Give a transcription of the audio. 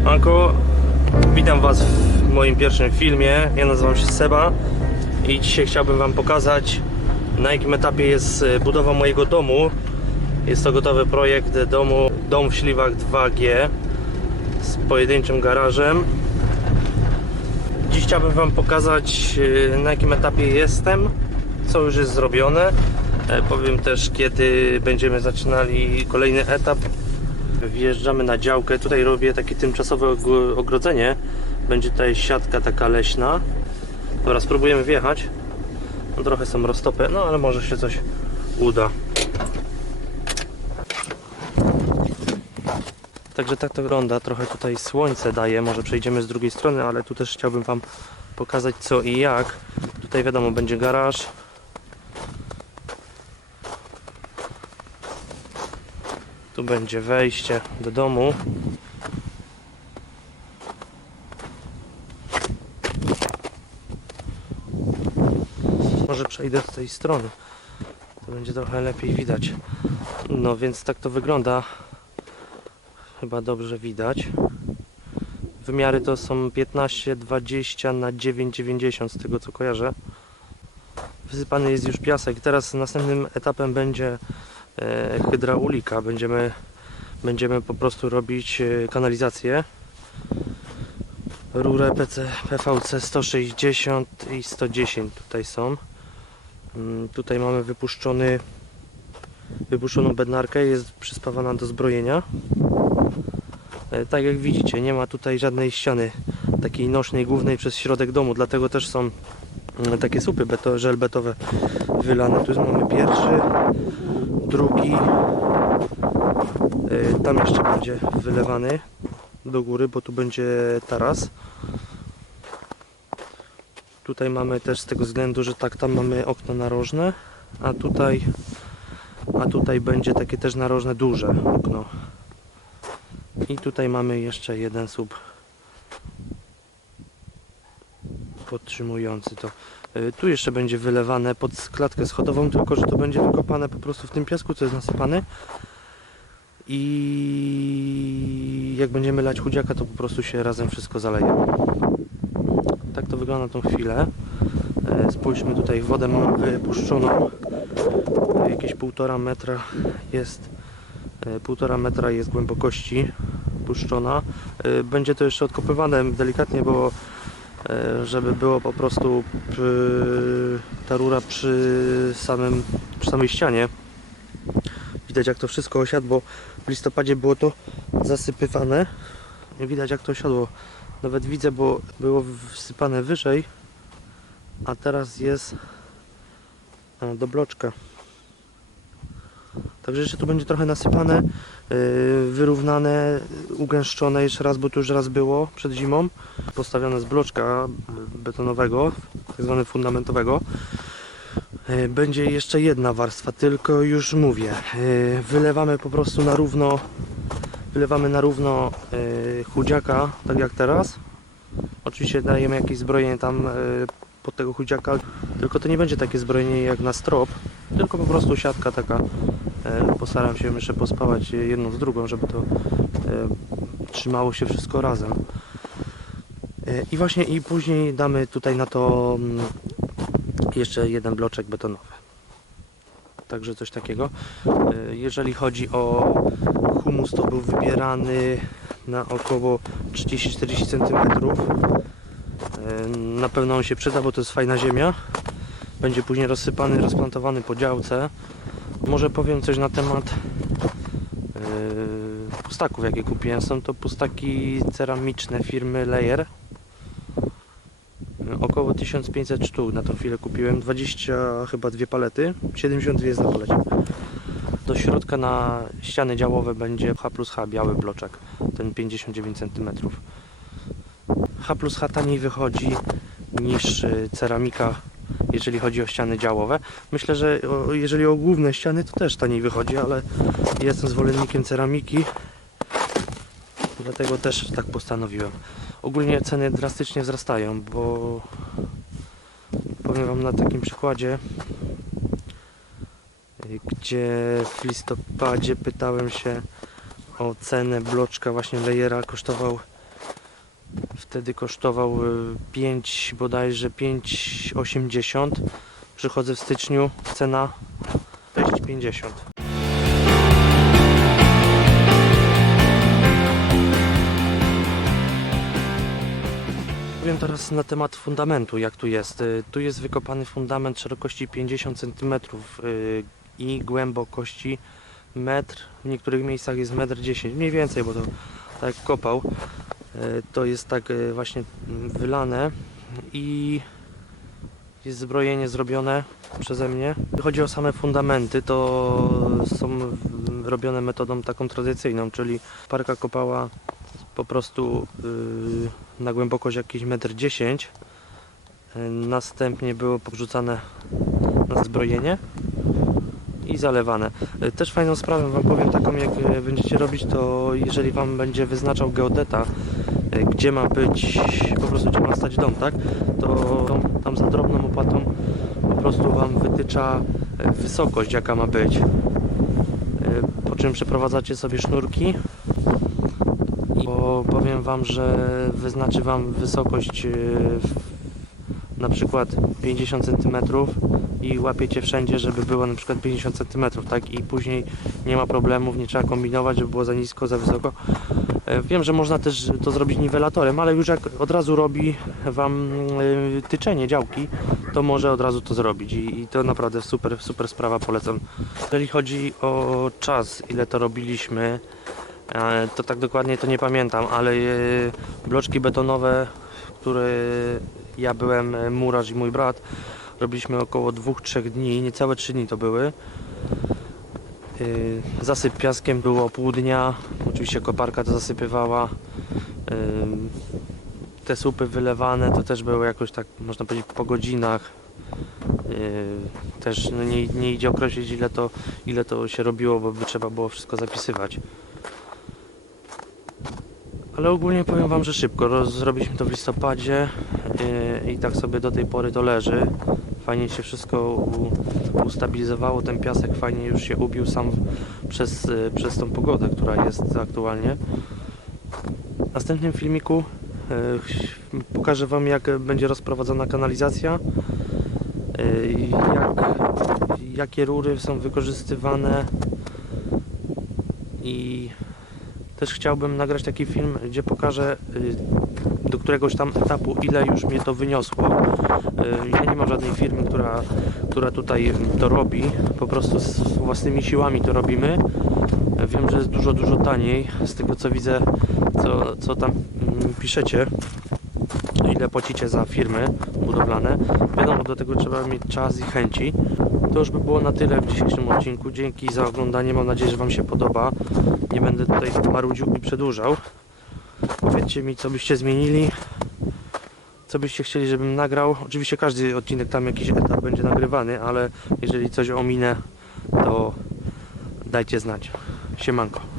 Siemanko, witam Was w moim pierwszym filmie. Ja nazywam się Seba i dzisiaj chciałbym Wam pokazać na jakim etapie jest e, budowa mojego domu. Jest to gotowy projekt domu Dom w Śliwach 2G z pojedynczym garażem. Dziś chciałbym Wam pokazać e, na jakim etapie jestem, co już jest zrobione. E, Powiem też kiedy będziemy zaczynali kolejny etap Wjeżdżamy na działkę. Tutaj robię takie tymczasowe og- ogrodzenie. Będzie tutaj siatka taka leśna. Dobra, spróbujemy wjechać. No, trochę są roztopy, no ale może się coś uda. Także tak to wygląda. Trochę tutaj słońce daje. Może przejdziemy z drugiej strony, ale tu też chciałbym Wam pokazać co i jak. Tutaj wiadomo, będzie garaż. Tu będzie wejście do domu. Może przejdę z tej strony. To będzie trochę lepiej widać. No więc tak to wygląda. Chyba dobrze widać. Wymiary to są 15, 20 na 9,90 z tego co kojarzę. Wysypany jest już piasek. Teraz następnym etapem będzie hydraulika. Będziemy, będziemy po prostu robić e, kanalizację. Rurę PC, PVC 160 i 110 tutaj są. Mm, Tutaj mamy wypuszczony wypuszczoną bednarkę, jest przyspawana do zbrojenia. E, Tak jak widzicie, nie ma tutaj żadnej ściany takiej nośnej, głównej przez środek domu, dlatego też są takie supy beto, żelbetowe wylane. Tu mamy pierwszy, drugi. Y, Tam jeszcze będzie wylewany do góry, bo tu będzie taras. Tutaj mamy też z tego względu, że tak tam mamy okno narożne, a tutaj a tutaj będzie takie też narożne duże okno. I tutaj mamy jeszcze jeden słup podtrzymujący to. Y, Tu jeszcze będzie wylewane pod klatkę schodową, tylko że to będzie wykopane po prostu w tym piasku, co jest nasypany. I jak będziemy lać chudziaka, to po prostu się razem wszystko zaleje. Tak to wygląda na tą chwilę. E, Spójrzmy tutaj, wodę mam wypuszczoną. E, Jakieś półtora metra jest e, półtora metra jest głębokości puszczona. E, Będzie to jeszcze odkopywane delikatnie, bo e, żeby było po prostu ta rura przy samym przy samej ścianie. Widać jak to wszystko osiadło. W listopadzie było to zasypywane. Widać jak to osiadło. Nawet widzę, bo było wsypane wyżej, a teraz jest a, do bloczka. Także jeszcze tu będzie trochę nasypane, yy, wyrównane, ugęszczone jeszcze raz, bo tu już raz było przed zimą. Postawione z bloczka betonowego, tak zwanego fundamentowego. Yy, Będzie jeszcze jedna warstwa, tylko już mówię, yy, wylewamy po prostu na równo, wylewamy na równo yy, chudziaka, tak jak teraz. Oczywiście dajemy jakieś zbrojenie tam pod tego chudziaka, tylko to nie będzie takie zbrojenie jak na strop, tylko po prostu siatka taka. E, Postaram się jeszcze pospawać jedną z drugą, żeby to e, trzymało się wszystko razem. E, I właśnie i później damy tutaj na to mm, jeszcze jeden bloczek betonowy. Także coś takiego. Jeżeli chodzi o humus, to był wybierany na około 30-40 cm. Na pewno on się przyda, bo to jest fajna ziemia. Będzie później rozsypany, rozplantowany po działce. Może powiem coś na temat yy, pustaków, jakie kupiłem. Są to pustaki ceramiczne firmy Layer. Yy, Około 1500 sztuk na tą chwilę kupiłem. 20 chyba dwie palety. 72 jest na palecie. Do środka na ściany działowe będzie H plus H, biały bloczek. Ten 59 cm. H plus H taniej wychodzi niż yy, ceramika jeżeli chodzi o ściany działowe. Myślę, że jeżeli o główne ściany, to też taniej wychodzi, ale jestem zwolennikiem ceramiki, dlatego też tak postanowiłem. Ogólnie ceny drastycznie wzrastają, bo powiem Wam na takim przykładzie, gdzie w listopadzie pytałem się o cenę bloczka właśnie Lejera, kosztował Wtedy kosztował y, 5 bodajże 5,80. Przychodzę w styczniu, cena 6,50. Powiem teraz na temat fundamentu, jak tu jest. Y, Tu jest wykopany fundament szerokości 50 cm y, i głębokości metr. W niektórych miejscach jest metr 10, mniej więcej, bo to tak kopał. Y, To jest tak y, właśnie mm, wylane i jest zbrojenie zrobione przeze mnie. Jeśli chodzi o same fundamenty, to są robione metodą taką tradycyjną, czyli parka kopała po prostu y, na głębokość jakieś 1,10 m. Następnie było podrzucane na zbrojenie i zalewane. Y, Też fajną sprawę Wam powiem taką, jak y, będziecie robić, to jeżeli Wam będzie wyznaczał geodeta, y, gdzie ma być, po prostu gdzie ma stać dom, tak? To tam za drobną opłatą po prostu Wam wytycza wysokość, jaka ma być. Po czym przeprowadzacie sobie sznurki i powiem Wam, że wyznaczy Wam wysokość na przykład 50 cm i łapiecie wszędzie, żeby było na przykład 50 cm, tak? I później nie ma problemów, nie trzeba kombinować, żeby było za nisko, za wysoko. E, Wiem, że można też to zrobić niwelatorem, ale już jak od razu robi Wam yy, tyczenie działki, to może od razu to zrobić i, to naprawdę super, super sprawa, polecam. Jeżeli chodzi o czas, ile to robiliśmy, E, To tak dokładnie to nie pamiętam, ale e, bloczki betonowe, które ja byłem, e, murarz i mój brat, robiliśmy około 2-3 dni, niecałe 3 dni to były. E, Zasyp piaskiem było pół dnia, oczywiście koparka to zasypywała. E, Te słupy wylewane to też było jakoś tak, można powiedzieć, po godzinach. E, Też no nie, nie idzie określić ile to, ile to się robiło, bo by trzeba było wszystko zapisywać. Ale ogólnie powiem Wam, że szybko. Zrobiliśmy to w listopadzie yy, i tak sobie do tej pory to leży. Fajnie się wszystko ustabilizowało, ten piasek fajnie już się ubił sam przez, yy, przez tą pogodę, która jest aktualnie. W następnym filmiku yy, pokażę Wam jak będzie rozprowadzona kanalizacja, yy, jak, jakie rury są wykorzystywane i też chciałbym nagrać taki film, gdzie pokażę y, do któregoś tam etapu, ile już mnie to wyniosło. Y, Ja nie mam żadnej firmy, która, która tutaj to robi. Po prostu z własnymi siłami to robimy. Wiem, że jest dużo, dużo taniej. Z tego co widzę, co, co tam mm, piszecie, ile płacicie za firmy budowlane. Wiadomo, do tego trzeba mieć czas i chęci. To już by było na tyle w dzisiejszym odcinku. Dzięki za oglądanie. Mam nadzieję, że Wam się podoba. Nie będę tutaj marudził i przedłużał. Powiedzcie mi, co byście zmienili. Co byście chcieli, żebym nagrał. Oczywiście każdy odcinek tam jakiś etap będzie nagrywany, ale jeżeli coś ominę, to dajcie znać. Siemanko.